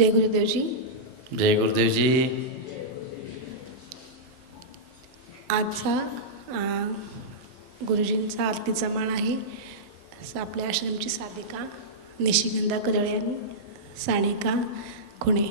जय गुरुदेवजी. जय गुरुदेवजी. आजचा गुरुजींचा आरतीचा मान आहे. आपल्या आश्रमची साधिका निशिगंधा कदळे आणि सानिका खुणे.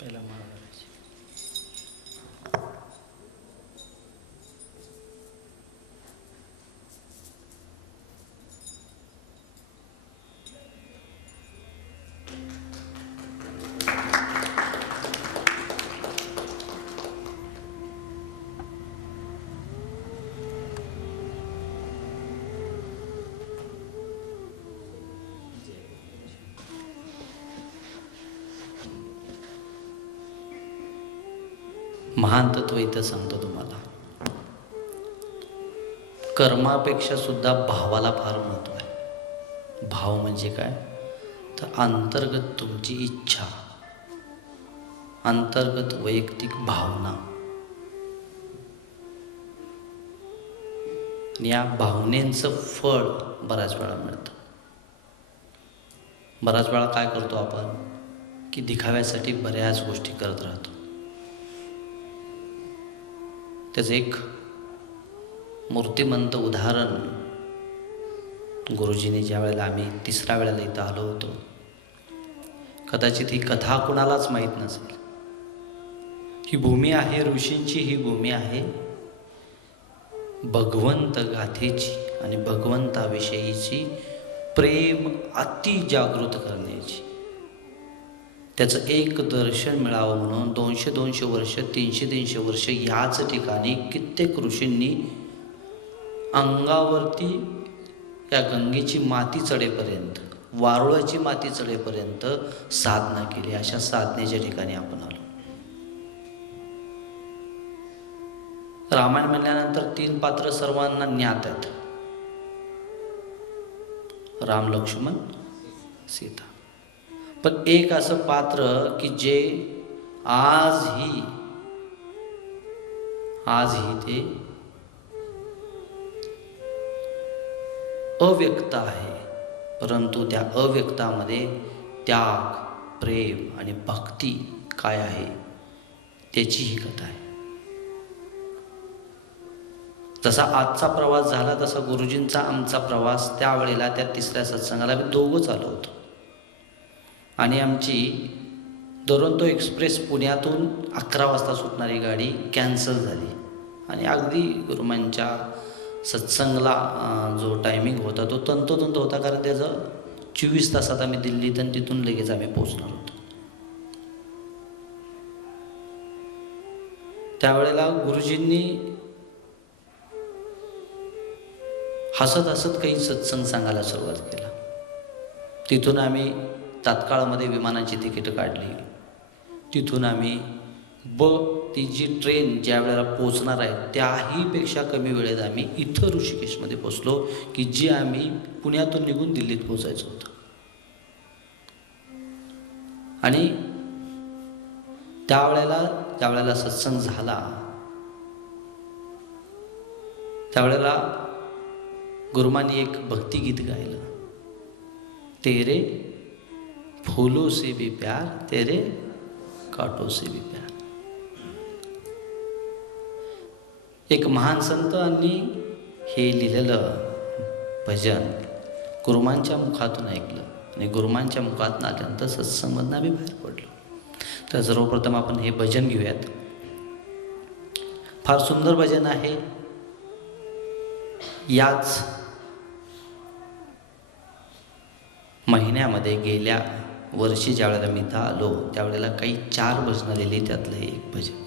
पहिला मान घालायची. महान तत्व इथं सांगतो तुम्हाला. कर्मापेक्षा सुद्धा भावाला फार महत्त्व आहे. भाव म्हणजे काय तर अंतर्गत तुमची इच्छा, अंतर्गत वैयक्तिक भावना. आणि या भावनेचं फळ बऱ्याच वेळा मिळतं. बऱ्याच वेळा काय करतो आपण की दिखाव्यासाठी बऱ्याच गोष्टी करत राहतो. त्याचं एक मूर्तिमंत उदाहरण गुरुजींनी ज्या वेळेला आम्ही तिसऱ्या वेळेला इथं आलो होतो, कदाचित ही कथा कुणालाच माहीत नसेल. ही भूमी आहे ऋषींची, ही भूमी आहे भगवंत गाथेची आणि भगवंताविषयीची प्रेम अति जागृत करण्याची. त्याचं एक दर्शन मिळावं म्हणून 200 वर्ष 300 वर्ष याच ठिकाणी कित्येक ऋषींनी अंगावरती या गंगेची माती चढेपर्यंत, वारुळाची माती चढेपर्यंत साधना केली. अशा साधनेच्या ठिकाणी आपण आलो. रामायण म्हणल्यानंतर 3 पात्र सर्वांना ज्ञात आहेत: राम, लक्ष्मण, सीता. पण एक असं पात्र की जे आजही ते अव्यक्त आहे. परंतु त्या अव्यक्तामध्ये त्याग, प्रेम आणि भक्ती काय आहे त्याची ही कथा आहे. जसा आजचा प्रवास झाला तसा गुरुजींचा आमचा प्रवास त्यावेळेला त्या तिसऱ्या सत्संगाला आम्ही दोघंच आलो होतो. आणि आमची दुरंतो एक्सप्रेस पुण्यातून 11 वाजता सुटणारी गाडी कॅन्सल झाली. आणि अगदी गुरुमांच्या सत्संगला जो टायमिंग होता तो तंतोतंत होता, कारण त्याचं 24 तासात आम्ही दिल्लीत आणि तिथून लगेच आम्ही पोचणार होतो. त्यावेळेला गुरुजींनी हसत हसत काही सत्संग सांगायला सुरुवात केला. तिथून आम्ही तात्काळमध्ये विमानाची तिकीट काढली. तिथून आम्ही ती जी ट्रेन ज्या वेळेला पोचणार आहे त्याहीपेक्षा कमी वेळेत आम्ही इथं ऋषिकेशमध्ये पोचलो की जी आम्ही पुण्यातून निघून दिल्लीत पोचायचं होतं. आणि त्यावेळेला सत्संग झाला, त्यावेळेला गुरुमांनी एक भक्तिगीत गायलं: तेरे फूलों से भी प्यार, तेरे कांटों से भी प्यार. एक महान संतांनी हे लिहिलेलं भजन गुरुमांच्या मुखातून ऐकलं आणि गुरुमांच्या मुखातून आल्यानंतर सत्संगमधून आम्ही बाहेर पडलो. तर सर्वप्रथम आपण हे भजन घेऊयात. फार सुंदर भजन आहे. याच महिन्यामध्ये गेल्या वर्षी ज्या वेळेला मी इथं आलो त्यावेळेला काही 4 भजनं लिहिली, त्यातलं एक भजन.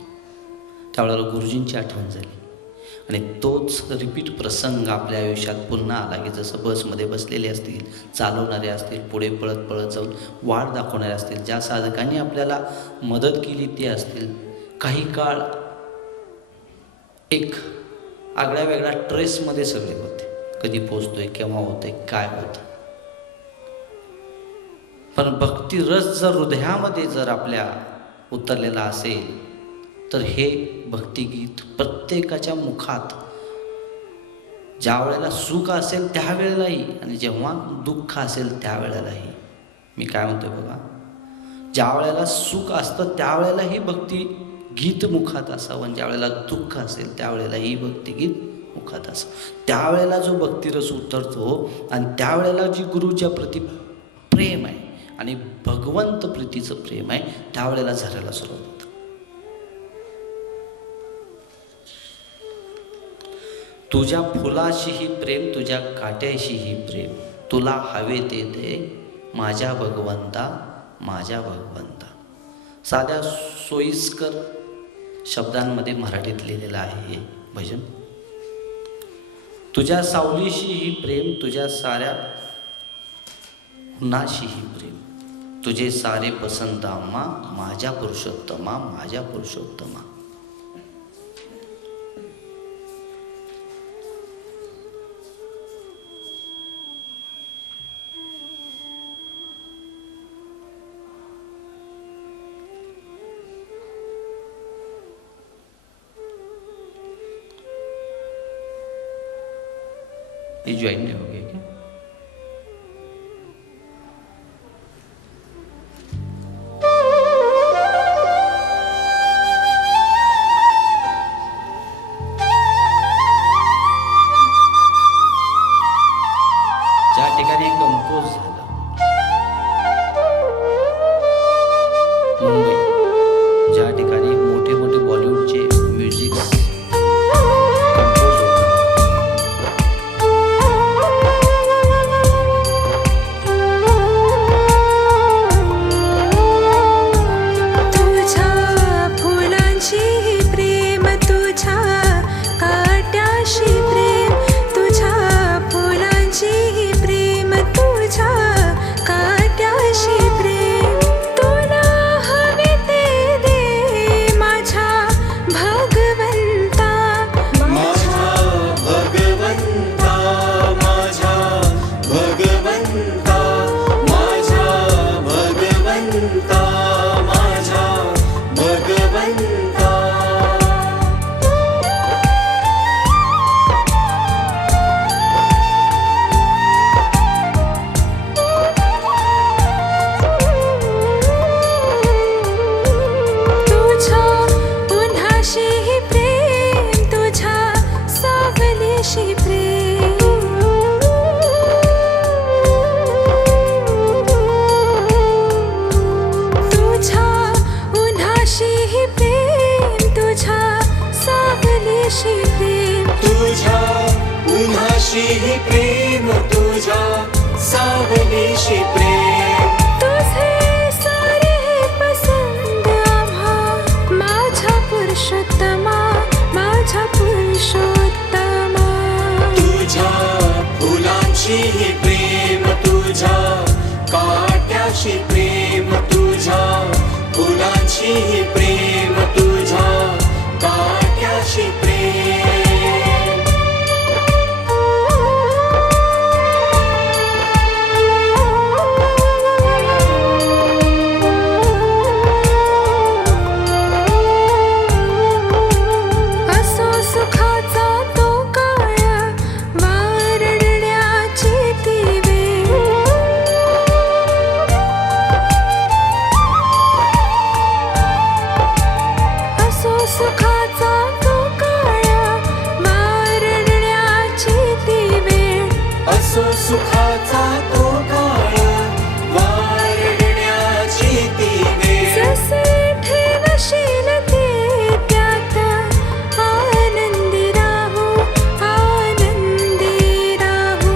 त्यावेळेला गुरुजींची आठवण झाली आणि तोच रिपीट प्रसंग आपल्या आयुष्यात पुन्हा आला की जसं बसमध्ये बसलेले असतील, चालवणारे असतील, पुढे पळत पळत जाऊन वाट दाखवणारे असतील, ज्या साधकांनी आपल्याला मदत केली ते असतील, काही काळ एक आगळ्या वेगळ्या ट्रेसमध्ये सगळे होते. कधी पोचतोय, केव्हा होतंय, काय होतं. पण भक्ती रस जर हृदयामध्ये जर आपल्या उतरलेला असेल तर हे भक्तिगीत प्रत्येकाच्या मुखात ज्या वेळेला सुख असेल त्यावेळेलाही आणि जेव्हा दुःख असेल त्यावेळेलाही, मी काय म्हणतोय बघा, ज्या वेळेला सुख असतं त्यावेळेलाही भक्ती गीत मुखात असावं, ज्या वेळेला दुःख असेल त्यावेळेलाही भक्तिगीत मुखात असावं. त्यावेळेला जो भक्तिरस उतरतो आणि त्यावेळेला जी गुरुच्या प्रती प्रेम आहे आणि भगवंत प्रीतीचं प्रेम आहे त्यावेळेला झरायला सुरुवात होतं. तुझ्या फुलाशीही प्रेम, तुझ्या काट्याशीही प्रेम, तुला हवे ते दे माझ्या भगवंता, माझ्या भगवंता. साध्या सोयीस्कर शब्दांमध्ये मराठीत लिहिलेलं आहे हे भजन. तुझ्या सावलीशीही प्रेम, तुझ्या साऱ्या उन्हाशीही प्रेम, तुझे सारे पसंतामा माझ्या पुरुषोत्तमा, माझ्या पुरुषोत्तमा. ये ज्वाइन नहीं हो गया क्या? ज्या ठिकाणी कंपोज झालं मुंबई, ज्या ठिकाणी मोठे मोठे बॉलिवूडचे म्युझिक कंपोज होतात, प्रेम तुझा सावलीशी प्रेम, तुझे सारे पसंद आम्हा माझ्या पुरुषोत्तमा, माझ्या पुरुषोत्तमा. तुझ्या फुलांची प्रेम, तुझ्या काट्याशी प्रेम, तुझ्या फुलांची प्रेम, तुझ्या काट्याशी प्रेम. सुखाचा तो काळ वारण्याची ती वेळ, जसे ठेवशील ते त्यात आनंदी राहू, आनंदी राहू.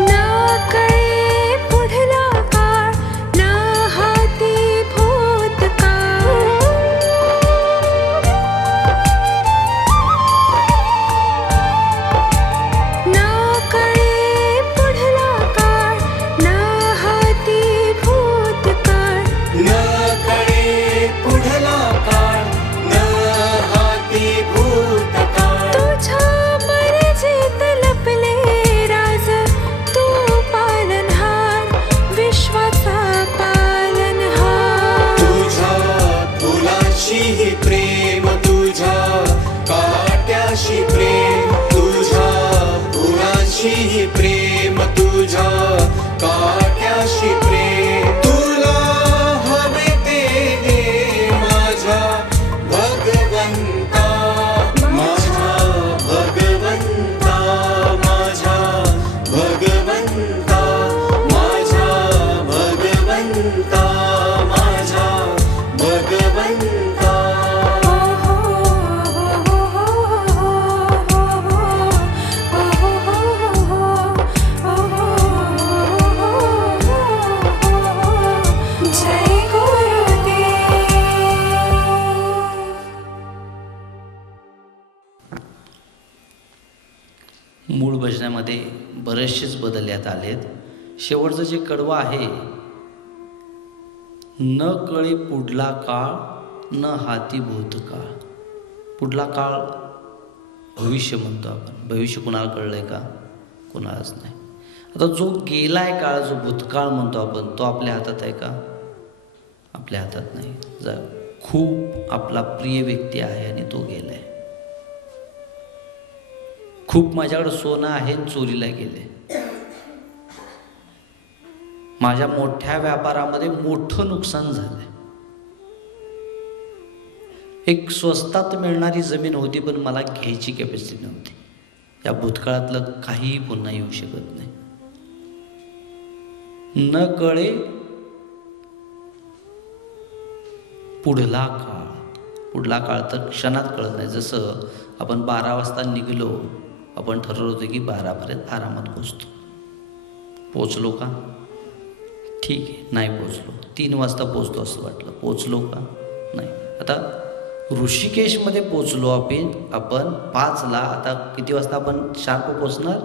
ना कळे पुढला भगवंता माझ्या भगवंता जय गुरुदेव. मूळ भजनामध्ये बरेचसेच बदल यात आलेत. शेवटचं जे कडवं आहे, न कळे पुढला काळ न हाती भूतकाळ. पुढला काळ भविष्य म्हणतो आपण. भविष्य कुणाला कळलंय का? कुणालाच नाही. आता जो गेलाय काळ, जो भूतकाळ म्हणतो आपण, तो आपल्या हातात आहे का? आपल्या हातात नाही. खूप आपला प्रिय व्यक्ती आहे आणि तो गेलाय. खूप माझ्याकडे सोनं आहे आणि चोरीला गेले. माझ्या मोठ्या व्यापारामध्ये मोठं नुकसान झालंय. एक स्वस्तात मिळणारी जमीन होती, पण मला घ्यायची कॅपॅसिटी नव्हती. या भूतकाळातलं काहीही पुन्हा येऊ शकत नाही. न कळे पुढला काळ. पुढला काळ तर क्षणात कळत नाही. जसं आपण 12 वाजता निघलो, आपण ठरवलं होतं की 12पर्यंत आरामात पोचतो. पोचलो का? ठीक आहे. नाही पोचलो. 3 वाजता पोचतो असं वाटलं. पोचलो का? नाही. आता ऋषिकेशमध्ये पोचलो आपण 5ला. आता किती वाजता आपण शार्प पोचणार?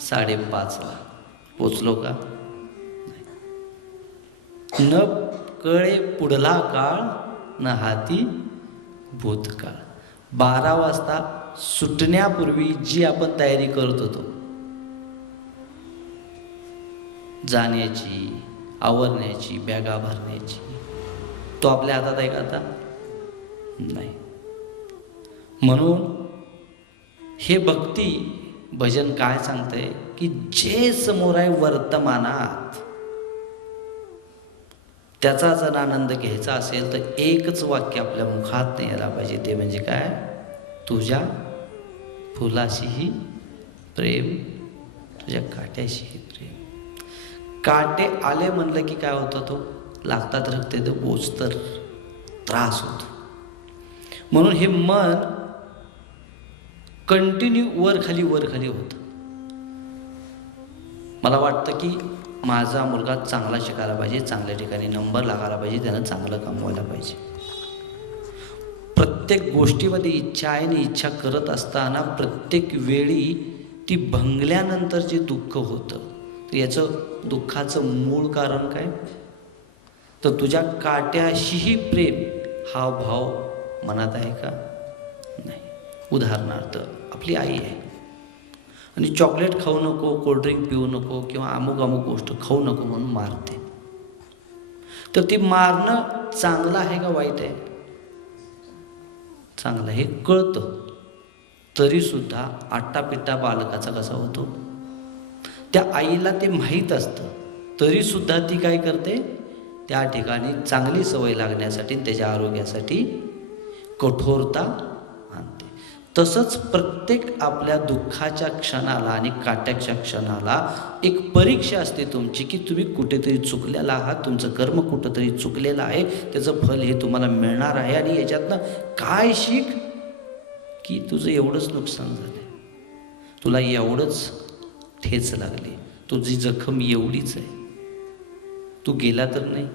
5:30ला. पोचलो का? न कळे पुढला काळ न हाती भूतकाळ. 12 वाजता सुटण्यापूर्वी जी आपण तयारी करत होतो, जाण्याची, आवरण्याची, बॅगा भरण्याची, तो आपल्या हातात आहे का आता? नाही. म्हणून हे भक्ती भजन काय सांगतंय की जे समोर आहे वर्तमानात, त्याचा जर आनंद घ्यायचा असेल तर एकच वाक्य आपल्या मुखात यायला पाहिजे. ते म्हणजे काय? तुझ्या फुलाशीही प्रेम, तुझ्या काट्याशीही प्रेम. काटे आले म्हणलं की काय होतं? तो लागतात रक्ते तर बोच, तर त्रास होतो. म्हणून हे मन कंटिन्यू वर खाली होतं. मला वाटतं की माझा मुलगा चांगला शिकायला पाहिजे, चांगल्या ठिकाणी नंबर लागायला पाहिजे, त्यानं चांगलं कमवायला पाहिजे. प्रत्येक गोष्टीमध्ये इच्छा आहे आणि इच्छा करत असताना प्रत्येक वेळी ती भंगल्यानंतर जे दुःख होतं, तर याचं दुःखाचं मूळ कारण काय? तर तुझ्या काट्याशीही प्रेम हा भाव मनात आहे का? नाही. उदाहरणार्थ आपली आई आहे आणि चॉकलेट खाऊ नको, कोल्ड्रिंक पिऊ नको किंवा अमुक गोष्ट खाऊ नको म्हणून मारते. तर ती मारणं चांगलं आहे का वाईट आहे? चांगलं हे कळतं, तरीसुद्धा आट्टापिट्टा बालकाचा कसा होतो? त्या आईला ते माहीत असतं, तरीसुद्धा ती काय करते? त्या ठिकाणी चांगली सवय लागण्यासाठी, त्याच्या आरोग्यासाठी कठोरता आणते. तसंच प्रत्येक आपल्या दुःखाच्या क्षणाला आणि काट्याच्या क्षणाला एक परीक्षा असते तुमची, की तुम्ही कुठेतरी चुकलेला आहात, तुमचं कर्म कुठंतरी चुकलेलं आहे, त्याचं फल हे तुम्हाला मिळणार आहे. आणि याच्यातनं काय शिक? की तुझं एवढंच नुकसान झालं, तुला एवढंच ठेच लागली, तुझी जखम एवढीच आहे, तू गेला तर नाही.